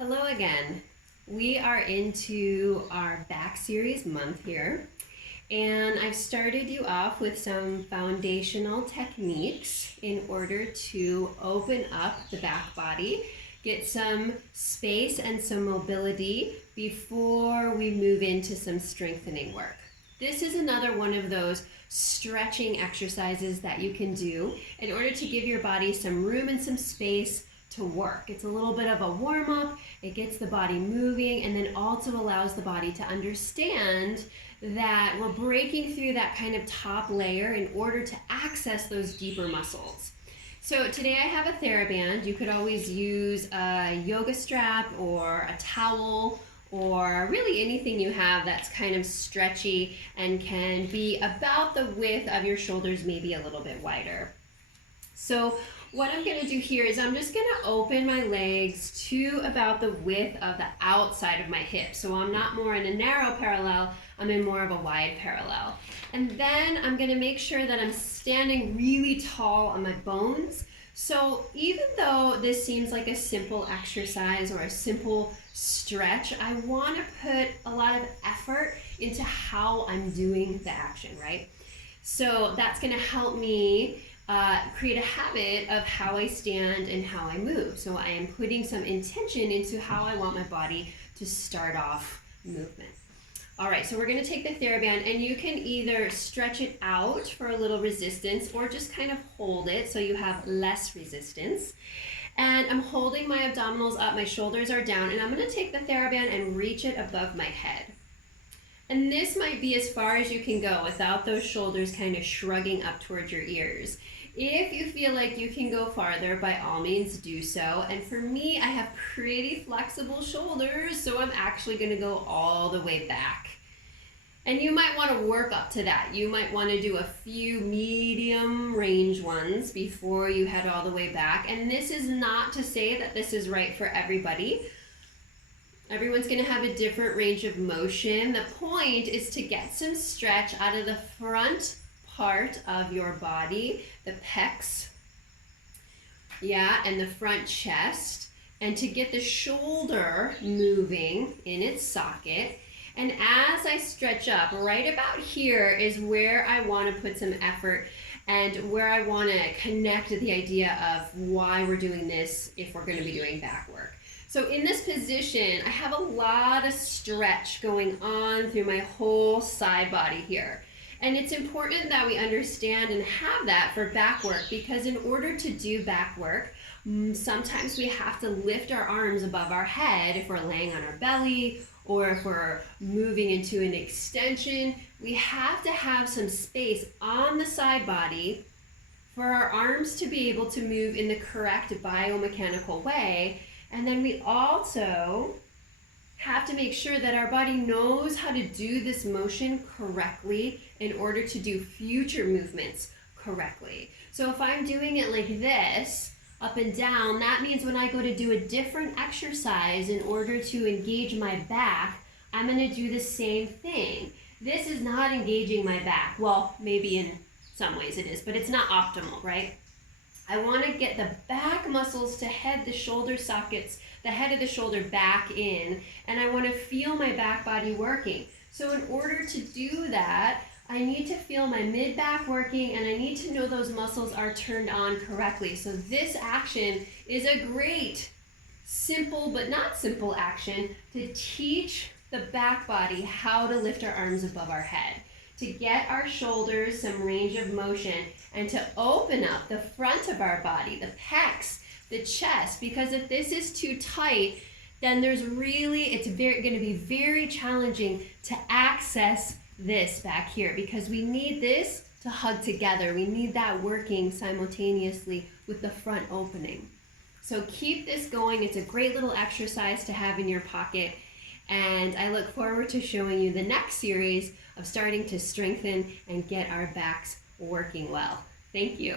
Hello again. We are into our back series month here, and I've started you off with some foundational techniques in order to open up the back body, get some space and some mobility before we move into some strengthening work. This is another one of those stretching exercises that you can do in order to give your body some room and some space to work. It's a little bit of a warm-up, it gets the body moving, and then also allows the body to understand that we're breaking through that kind of top layer in order to access those deeper muscles. So today I have a Theraband. You could always use a yoga strap or a towel or really anything you have that's kind of stretchy and can be about the width of your shoulders, maybe a little bit wider. So what I'm going to do here is I'm just going to open my legs to about the width of the outside of my hip. So I'm not more in a narrow parallel, I'm in more of a wide parallel. And then I'm going to make sure that I'm standing really tall on my bones. So even though this seems like a simple exercise or a simple stretch, I want to put a lot of effort into how I'm doing the action, right? So that's going to help me create a habit of how I stand and how I move. So I am putting some intention into how I want my body to start off movement. All right, so we're going to take the Theraband, and you can either stretch it out for a little resistance or just kind of hold it so you have less resistance. And I'm holding my abdominals up, my shoulders are down, and I'm going to take the Theraband and reach it above my head. And this might be as far as you can go without those shoulders kind of shrugging up towards your ears. If you feel like you can go farther, by all means do so. And for me, I have pretty flexible shoulders, so I'm actually going to go all the way back. And you might want to work up to that. You might want to do a few medium range ones before you head all the way back. And this is not to say that this is right for everybody. Everyone's going to have a different range of motion. The point is to get some stretch out of the front part of your body, the pecs, and the front chest, and to get the shoulder moving in its socket. And as I stretch up, right about here is where I want to put some effort and where I want to connect the idea of why we're doing this if we're going to be doing back work. So in this position, I have a lot of stretch going on through my whole side body here. And it's important that we understand and have that for back work, because in order to do back work, sometimes we have to lift our arms above our head if we're laying on our belly or if we're moving into an extension. We have to have some space on the side body for our arms to be able to move in the correct biomechanical way. And then we also have to make sure that our body knows how to do this motion correctly in order to do future movements correctly. So if I'm doing it like this, up and down, that means when I go to do a different exercise in order to engage my back, I'm going to do the same thing. This is not engaging my back. Well, maybe in some ways it is, but it's not optimal, right? I want to get the back muscles to head the shoulder sockets, the head of the shoulder back in, and I want to feel my back body working. So in order to do that, I need to feel my mid-back working, and I need to know those muscles are turned on correctly. So this action is a great, simple but not simple action to teach the back body how to lift our arms above our head, to get our shoulders some range of motion, and to open up the front of our body, the pecs, the chest, because if this is too tight, then it's going to be very challenging to access this back here, because we need this to hug together. We need that working simultaneously with the front opening. So keep this going. It's a great little exercise to have in your pocket. And I look forward to showing you the next series of starting to strengthen and get our backs working well. Thank you.